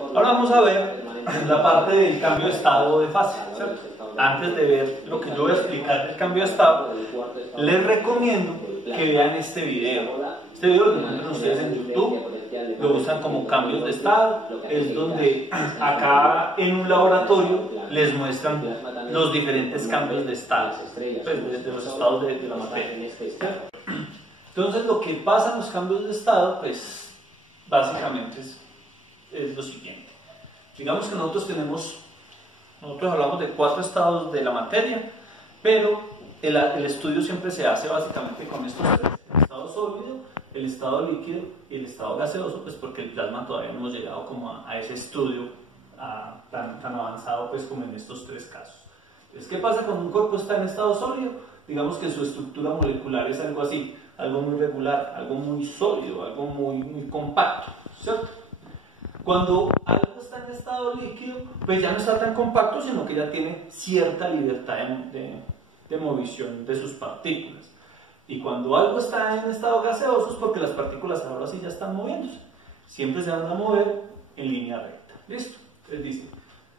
Ahora vamos a ver la parte del cambio de estado de fase, ¿cierto? Antes de ver lo que yo voy a explicar del cambio de estado, les recomiendo que vean este video. Este video lo encuentran ustedes en YouTube, lo usan como cambios de estado, es donde acá en un laboratorio les muestran los diferentes cambios de estado, pues, de los estados de la materia. Entonces lo que pasa en los cambios de estado, pues básicamente es lo siguiente. Digamos que nosotros hablamos de 4 estados de la materia, pero el estudio siempre se hace básicamente con estos 3: el estado sólido, el estado líquido y el estado gaseoso, pues porque el plasma todavía no hemos llegado como a ese estudio tan avanzado pues como en estos 3 casos. Entonces, ¿qué pasa cuando un cuerpo está en estado sólido? Digamos que su estructura molecular es algo así, algo muy regular, algo muy sólido, algo muy compacto, ¿cierto? Cuando algo está en estado líquido, pues ya no está tan compacto, sino que ya tiene cierta libertad de movición de sus partículas. Y cuando algo está en estado gaseoso es porque las partículas ahora sí ya están moviéndose. Siempre se van a mover en línea recta. ¿Listo? Entonces dice,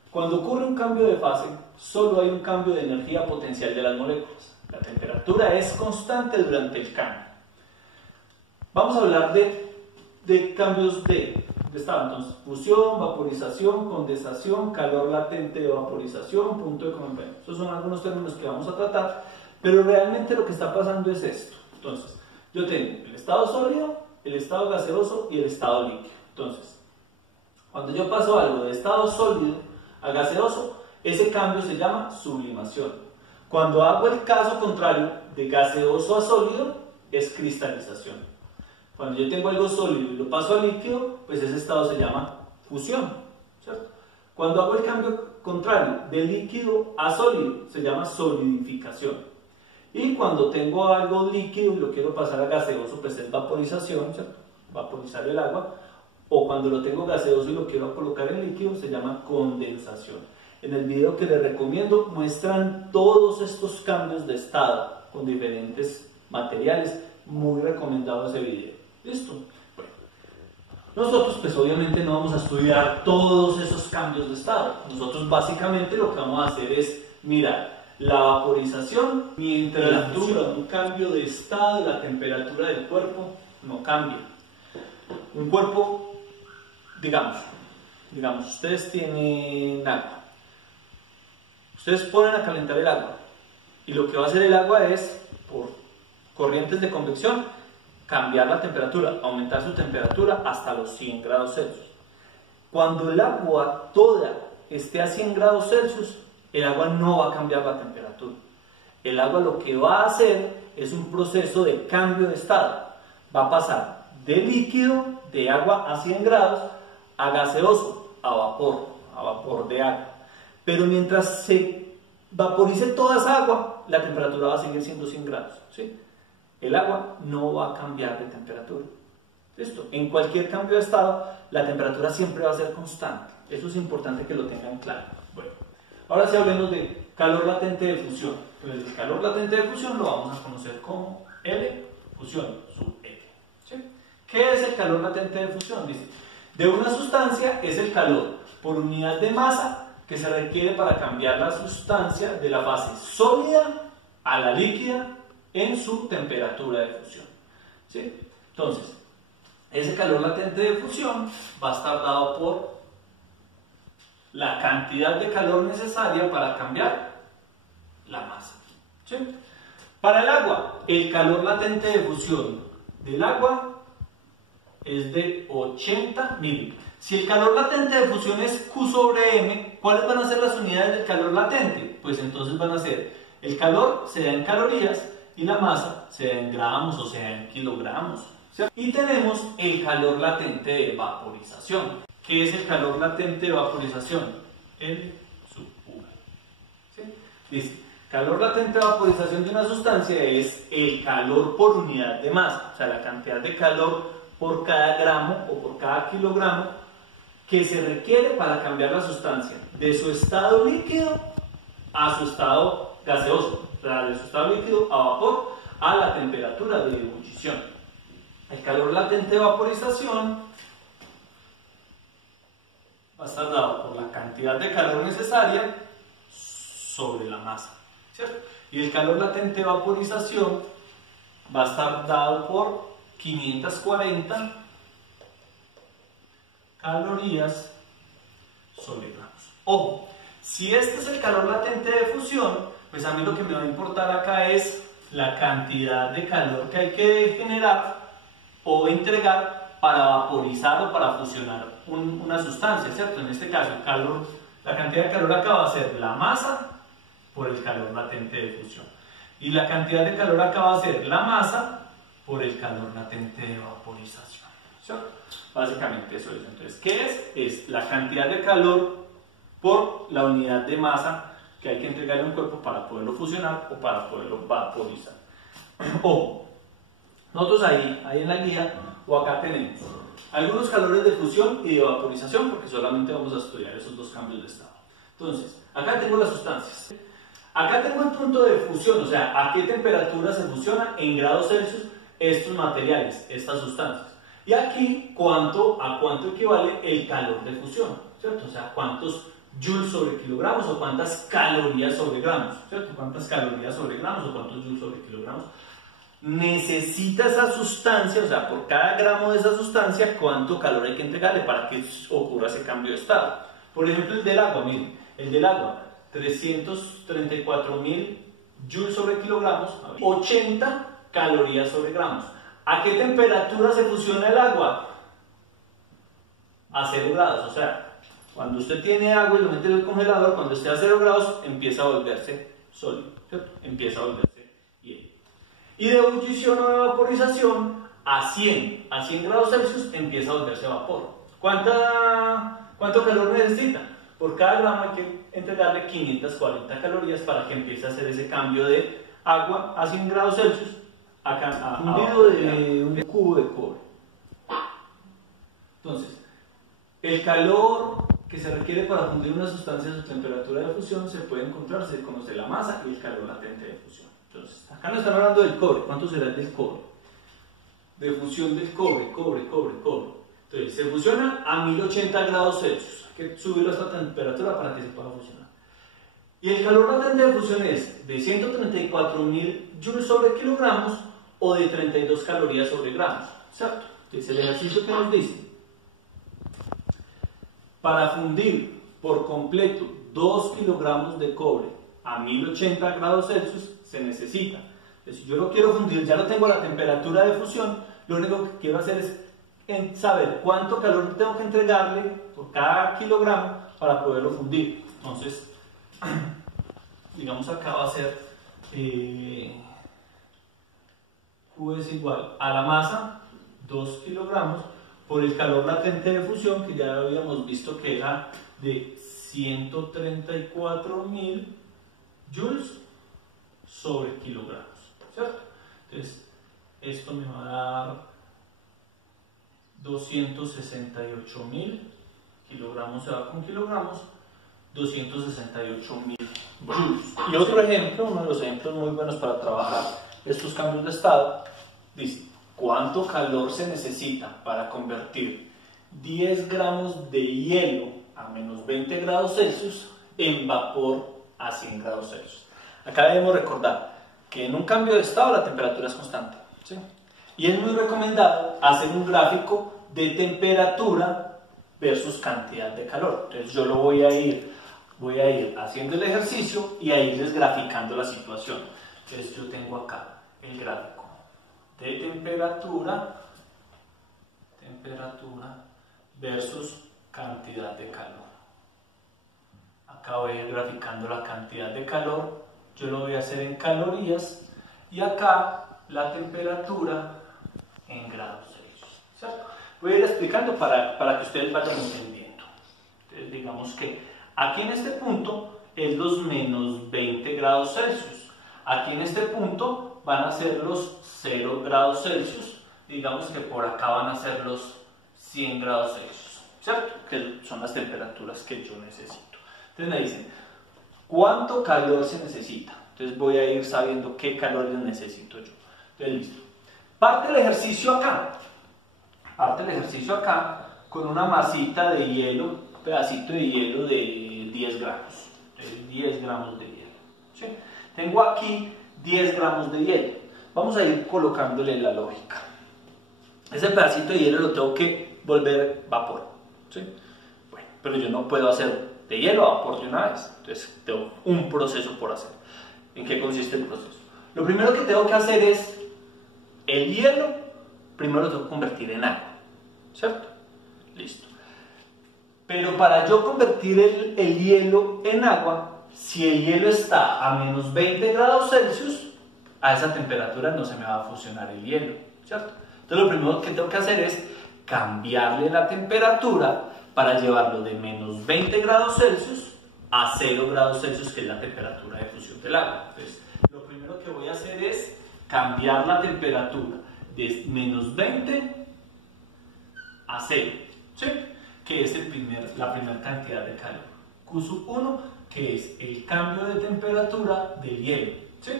cuando ocurre un cambio de fase, solo hay un cambio de energía potencial de las moléculas. La temperatura es constante durante el cambio. Vamos a hablar de cambios de estado. Entonces, fusión, vaporización, condensación, calor latente de vaporización, punto de conversión. Esos son algunos términos que vamos a tratar, pero realmente lo que está pasando es esto. Entonces, yo tengo el estado sólido, el estado gaseoso y el estado líquido. Entonces, cuando yo paso algo de estado sólido a gaseoso, ese cambio se llama sublimación. Cuando hago el caso contrario de gaseoso a sólido, es cristalización. Cuando yo tengo algo sólido y lo paso a líquido, pues ese estado se llama fusión, ¿cierto? Cuando hago el cambio contrario de líquido a sólido, se llama solidificación. Y cuando tengo algo líquido y lo quiero pasar a gaseoso, pues es vaporización, ¿cierto? Vaporizar el agua. O cuando lo tengo gaseoso y lo quiero colocar en líquido, se llama condensación. En el video que les recomiendo muestran todos estos cambios de estado con diferentes materiales. Muy recomendado ese video. ¿Listo? Bueno, nosotros pues obviamente no vamos a estudiar todos esos cambios de estado. Nosotros básicamente lo que vamos a hacer es mirar la vaporización mientras la fusión, un cambio de estado, la temperatura del cuerpo no cambia. Un cuerpo, digamos, ustedes tienen agua. Ustedes ponen a calentar el agua y lo que va a hacer el agua es, por corrientes de convección, cambiar la temperatura, aumentar su temperatura hasta los 100 grados Celsius. Cuando el agua toda esté a 100 grados Celsius, el agua no va a cambiar la temperatura. El agua lo que va a hacer es un proceso de cambio de estado. Va a pasar de líquido, de agua a 100 grados, a gaseoso, a vapor de agua. Pero mientras se vaporice toda esa agua, la temperatura va a seguir siendo 100 grados, ¿sí? El agua no va a cambiar de temperatura. ¿Listo? En cualquier cambio de estado, la temperatura siempre va a ser constante. Eso es importante que lo tengan claro. Bueno, ahora sí hablemos de calor latente de fusión. Entonces, el calor latente de fusión lo vamos a conocer como L fusión sub L. ¿Sí? ¿Qué es el calor latente de fusión? Dice, de una sustancia es el calor por unidad de masa que se requiere para cambiar la sustancia de la fase sólida a la líquida en su temperatura de fusión. ¿Sí? Entonces, ese calor latente de fusión va a estar dado por la cantidad de calor necesaria para cambiar la masa. ¿Sí? Para el agua, el calor latente de fusión del agua es de 80 mil. Si el calor latente de fusión es Q sobre M, ¿cuáles van a ser las unidades del calor latente? Pues entonces van a ser, el calor se da en calorías y la masa se da en gramos o sea en kilogramos, ¿cierto? Y tenemos el calor latente de vaporización. ¿Qué es el calor latente de vaporización? L sub V. ¿Sí? Dice, calor latente de vaporización de una sustancia es el calor por unidad de masa, o sea, la cantidad de calor por cada gramo o por cada kilogramo que se requiere para cambiar la sustancia de su estado líquido a su estado gaseoso. O sea, de su estado líquido a vapor a la temperatura de ebullición. El calor latente de vaporización va a estar dado por la cantidad de calor necesaria sobre la masa, ¿cierto? Y el calor latente de vaporización va a estar dado por 540 calorías sobre gramos. Ojo, si este es el calor latente de fusión, pues a mí lo que me va a importar acá es la cantidad de calor que hay que generar o entregar para vaporizar o para fusionar una sustancia, ¿cierto? En este caso, la cantidad de calor acá va a ser la masa por el calor latente de fusión. Y la cantidad de calor acá va a ser la masa por el calor latente de vaporización, ¿cierto? Básicamente eso es. Entonces, ¿qué es? Es la cantidad de calor por la unidad de masa que hay que entregarle a un cuerpo para poderlo fusionar o para poderlo vaporizar. Ojo, nosotros ahí en la guía o acá tenemos algunos calores de fusión y de vaporización, porque solamente vamos a estudiar esos dos cambios de estado. Entonces, acá tengo las sustancias. Acá tengo el punto de fusión, o sea, a qué temperatura se fusiona en grados Celsius estos materiales, estas sustancias. Y aquí, a cuánto equivale el calor de fusión, ¿cierto? O sea, cuántos joules sobre kilogramos o cuántas calorías sobre gramos, ¿cierto? Cuántas calorías sobre gramos o cuántos joules sobre kilogramos necesita esa sustancia, o sea, por cada gramo de esa sustancia, cuánto calor hay que entregarle para que ocurra ese cambio de estado. Por ejemplo, el del agua, miren, el del agua, 334.000 joules sobre kilogramos, 80 calorías sobre gramos. ¿A qué temperatura se fusiona el agua? A 0 grados, o sea, cuando usted tiene agua y lo mete en el congelador, cuando esté a 0 grados, empieza a volverse sólido, ¿cierto? Empieza a volverse hielo. Y de ebullición o de vaporización, a 100 grados Celsius, empieza a volverse vapor. ¿Cuánto calor necesita? Por cada gramo hay que entregarle 540 calorías para que empiece a hacer ese cambio de agua a 100 grados Celsius a fundido de un cubo de cobre. Entonces, el calor que se requiere para fundir una sustancia a su temperatura de fusión se puede encontrar, se conoce la masa y el calor latente de fusión. Entonces, acá nos están hablando del cobre. ¿Cuánto será el del cobre? De fusión del cobre. Entonces, se fusiona a 1080 grados Celsius. Hay que subirlo a esta temperatura para que se pueda fusionar. Y el calor latente de fusión es de 134.000 joules sobre kilogramos o de 32 calorías sobre gramos, ¿cierto? Entonces, el ejercicio que nos dice, para fundir por completo 2 kilogramos de cobre a 1080 grados Celsius se necesita. Entonces, si yo lo quiero fundir, ya lo tengo a la temperatura de fusión, lo único que quiero hacer es saber cuánto calor tengo que entregarle por cada kilogramo para poderlo fundir. Entonces, digamos acá va a ser Q es igual a la masa, 2 kilogramos, por el calor latente de fusión, que ya habíamos visto que era de 134.000 joules sobre kilogramos, ¿cierto? Entonces, esto me va a dar 268.000 kilogramos, se va con kilogramos, 268.000 joules. Y otro ejemplo, uno de los ejemplos muy buenos para trabajar estos cambios de estado, dice, ¿cuánto calor se necesita para convertir 10 gramos de hielo a menos 20 grados Celsius en vapor a 100 grados Celsius? Acá debemos recordar que en un cambio de estado la temperatura es constante, ¿sí? Y es muy recomendado hacer un gráfico de temperatura versus cantidad de calor. Entonces yo lo voy a ir haciendo el ejercicio y a irles graficando la situación. Entonces yo tengo acá el gráfico de temperatura versus cantidad de calor. Acá voy a ir graficando la cantidad de calor, yo lo voy a hacer en calorías y acá la temperatura en grados Celsius, ¿cierto? Voy a ir explicando para que ustedes vayan entendiendo. Entonces digamos que aquí en este punto es los menos 20 grados Celsius. Aquí en este punto van a ser los 0 grados Celsius. Digamos que por acá van a ser los 100 grados Celsius, ¿cierto? Que son las temperaturas que yo necesito. Entonces me dicen, ¿cuánto calor se necesita? Entonces voy a ir sabiendo qué calores necesito yo. Entonces listo. Parte el ejercicio acá con una masita de hielo pedacito de hielo de 10 gramos. 10 gramos de hielo. ¿Sí? Tengo aquí 10 gramos de hielo. Vamos a ir colocándole la lógica. Ese pedacito de hielo lo tengo que volver vapor. ¿Sí? Bueno, pero yo no puedo hacer de hielo a vapor de una vez. Entonces tengo un proceso por hacer. ¿En qué consiste el proceso? Lo primero que tengo que hacer es el hielo, primero lo tengo que convertir en agua. ¿Cierto? Listo. Pero para yo convertir el hielo en agua, si el hielo está a menos 20 grados Celsius, a esa temperatura no se me va a fusionar el hielo, ¿cierto? Entonces lo primero que tengo que hacer es cambiarle la temperatura para llevarlo de menos 20 grados Celsius a 0 grados Celsius, que es la temperatura de fusión del agua. Entonces, lo primero que voy a hacer es cambiar la temperatura de menos 20 a 0, ¿sí? Que es la primera cantidad de calor. Q sub 1, que es el cambio de temperatura del hielo, ¿sí?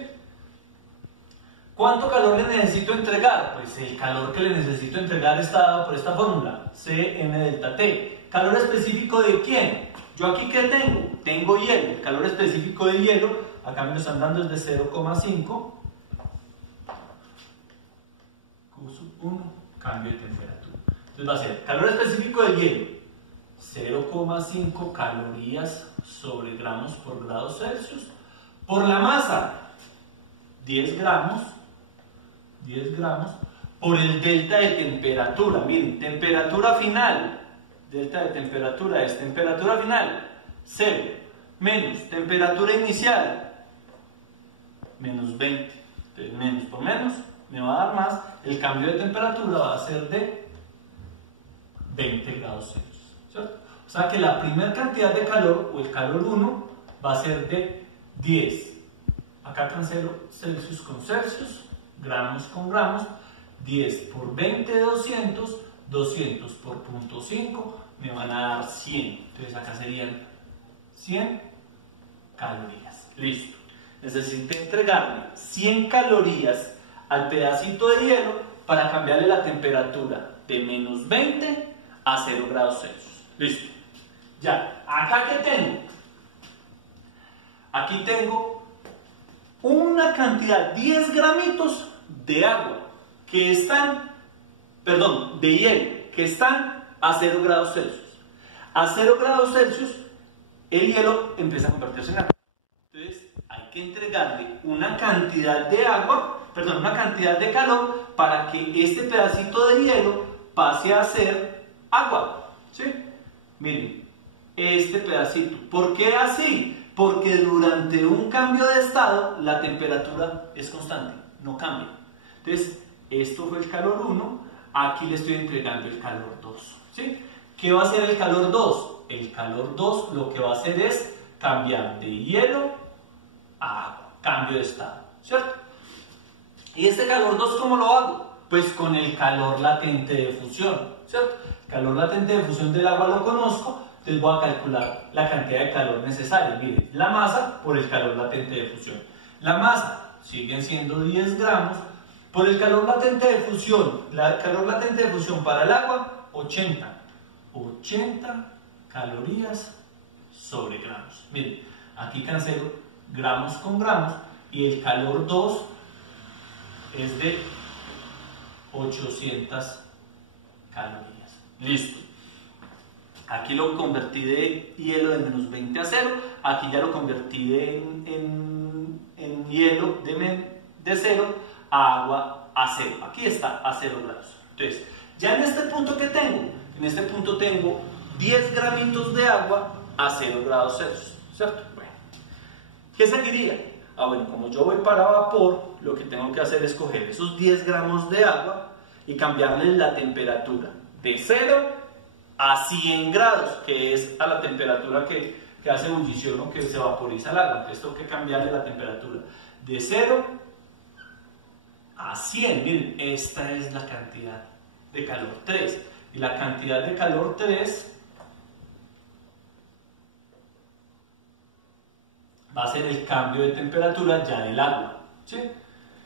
¿Cuánto calor le necesito entregar? Pues el calor que le necesito entregar está dado por esta fórmula, Cm delta T. ¿Calor específico de quién? Yo aquí, ¿qué tengo? Tengo hielo. El calor específico del hielo, acá me lo están dando, es de 0,5. Q sub 1, cambio de temperatura. Entonces va a ser calor específico del hielo, 0,5 calorías sobre gramos por grado Celsius. Por la masa, 10 gramos por el delta de temperatura. Miren, temperatura final, delta de temperatura es temperatura final, 0, menos temperatura inicial, menos 20. Entonces, menos por menos me va a dar más. El cambio de temperatura va a ser de 20 grados Celsius, ¿cierto? O sea que la primera cantidad de calor, o el calor 1, va a ser de 10. Acá cancelo Celsius con Celsius, gramos con gramos. 10 por 20 de 200, 200 por 0.5 me van a dar 100. Entonces acá serían 100 calorías. Listo. Necesito entregarle 100 calorías al pedacito de hielo para cambiarle la temperatura de menos 20 a 0 grados Celsius. Listo. Ya. ¿Acá qué tengo? Aquí tengo una cantidad, 10 gramitos de agua que están, perdón, de hielo, que están a 0 grados Celsius. A 0 grados Celsius el hielo empieza a convertirse en agua. Entonces hay que entregarle una cantidad de agua, perdón, una cantidad de calor para que este pedacito de hielo pase a ser agua, ¿sí? Miren, este pedacito. ¿Por qué así? Porque durante un cambio de estado la temperatura es constante, no cambia. Entonces, esto fue el calor 1, aquí le estoy entregando el calor 2, ¿sí? ¿Qué va a hacer el calor 2? El calor 2 lo que va a hacer es cambiar de hielo a agua, cambio de estado, ¿cierto? ¿Y este calor 2 cómo lo hago? Pues con el calor latente de fusión, ¿cierto? El calor latente de fusión del agua lo conozco, entonces voy a calcular la cantidad de calor necesaria. Miren, la masa por el calor latente de fusión. La masa siguen siendo 10 gramos por el calor latente de fusión. El calor latente de fusión para el agua, 80 calorías sobre gramos. Miren, aquí cancelo gramos con gramos y el calor 2 es de 800 calorías. Listo. Aquí lo convertí de hielo de menos 20 a 0. Aquí ya lo convertí en hielo de 0 a agua a 0. Aquí está a 0 grados. Entonces, ya en este punto que tengo, en este punto tengo 10 gramitos de agua a 0 grados Celsius, ¿cierto? Bueno, ¿qué seguiría? Bueno, como yo voy para vapor, lo que tengo que hacer es coger esos 10 gramos de agua y cambiarles la temperatura de 0 a 100 grados, que es a la temperatura que hace ebullición o que se vaporiza el agua. Entonces tengo que cambiarle la temperatura de 0 a 100. Miren, esta es la cantidad de calor 3. Y la cantidad de calor 3 va a ser el cambio de temperatura ya del agua, ¿sí?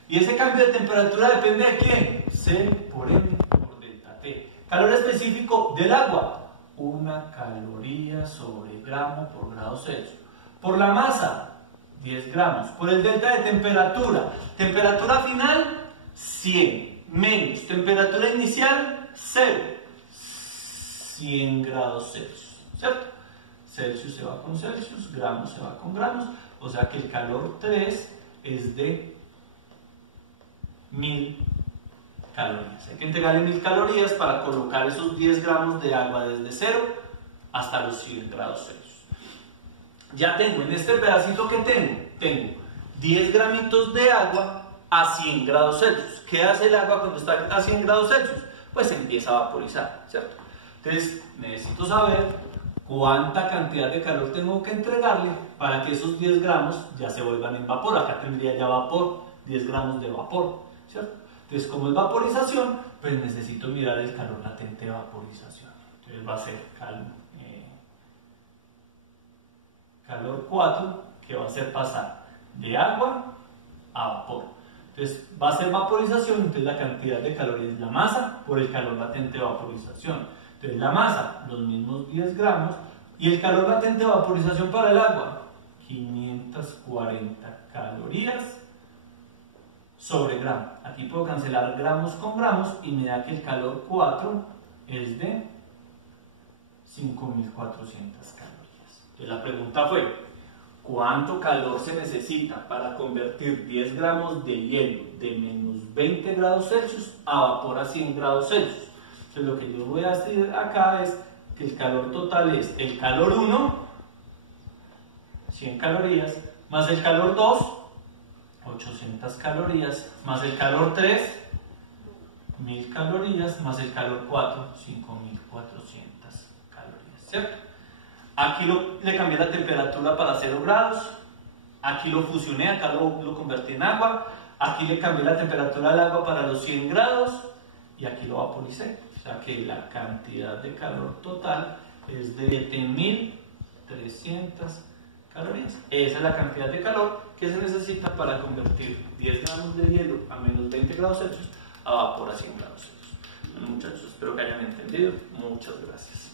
Y ese cambio de temperatura depende de quién. C por M por delta T. Calor específico del agua, 1 caloría sobre gramo por grado Celsius. Por la masa, 10 gramos. Por el delta de temperatura, temperatura final, 100, menos temperatura inicial, 0. 100 grados Celsius, ¿cierto? Celsius se va con Celsius, gramos se va con gramos, o sea que el calor 3 es de 1000 calorías. Hay que entregarle 1000 calorías para colocar esos 10 gramos de agua desde 0 hasta los 100 grados Celsius. Ya tengo en este pedacito que tengo 10 gramitos de agua a 100 grados Celsius. ¿Qué hace el agua cuando está a 100 grados Celsius? Pues empieza a vaporizar, ¿cierto? Entonces necesito saber cuánta cantidad de calor tengo que entregarle para que esos 10 gramos ya se vuelvan en vapor. Acá tendría ya vapor, 10 gramos de vapor, ¿cierto? Entonces, como es vaporización, pues necesito mirar el calor latente de vaporización. Entonces va a ser calor 4, que va a hacer pasar de agua a vapor. Entonces va a ser vaporización, entonces la cantidad de calor es la masa por el calor latente de vaporización. Entonces la masa, los mismos 10 gramos, y el calor latente de vaporización para el agua, 540 calorías sobre gramo. Aquí puedo cancelar gramos con gramos y me da que el calor 4 es de 5400 calorías. Entonces la pregunta fue, ¿cuánto calor se necesita para convertir 10 gramos de hielo de menos 20 grados Celsius a vapor a 100 grados Celsius? Entonces lo que yo voy a decir acá es que el calor total es el calor 1, 100 calorías, más el calor 2, 800 calorías, más el calor 3, 1000 calorías, más el calor 4, 5400 calorías, ¿cierto? Aquí le cambié la temperatura para 0 grados, aquí lo fusioné, acá lo convertí en agua, aquí le cambié la temperatura del agua para los 100 grados y aquí lo vaporicé. O sea que la cantidad de calor total es de 7300 calorías. Esa es la cantidad de calor que se necesita para convertir 10 gramos de hielo a menos 20 grados Celsius a vapor a 100 grados Celsius. Bueno, muchachos, espero que hayan entendido. Muchas gracias.